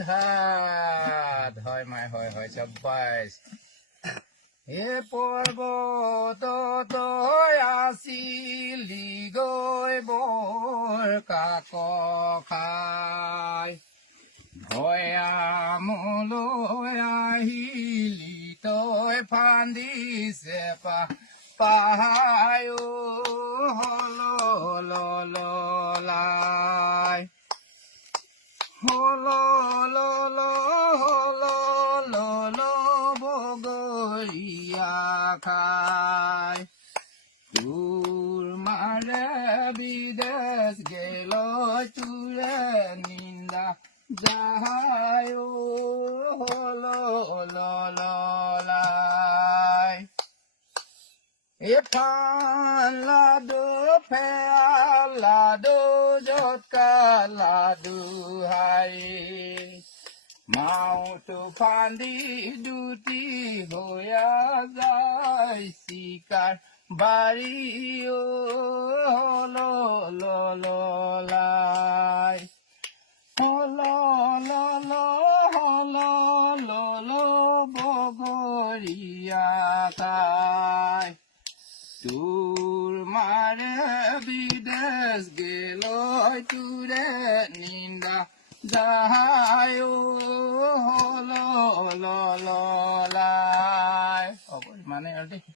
ধাত হয় মাই হয় হয় চাব্বাইশ এ পৰ্বতত আছিলি গৈ বৰ কাক খাই ভৈয়ামলৈ আহিলি তই ফান্দিছে পাহায় হললাই হল বগৰীয়া খাই তোৰ মাৰে বিদেশ গেল তোৰে নিন্দা যাহায় হললাই এফান লাডু ফেয়া লাডু জটকা লাডু হাই মাউটো ফান্দি দুটি হইয়া যায় চিকাৰ বাৰী হললাই হল বগৰীয়া খাই তোৰ মাৰে বিদেশ গেল তোৰে নিন্দা যাহায় হললাই হ'ব মানে আৰু দেই।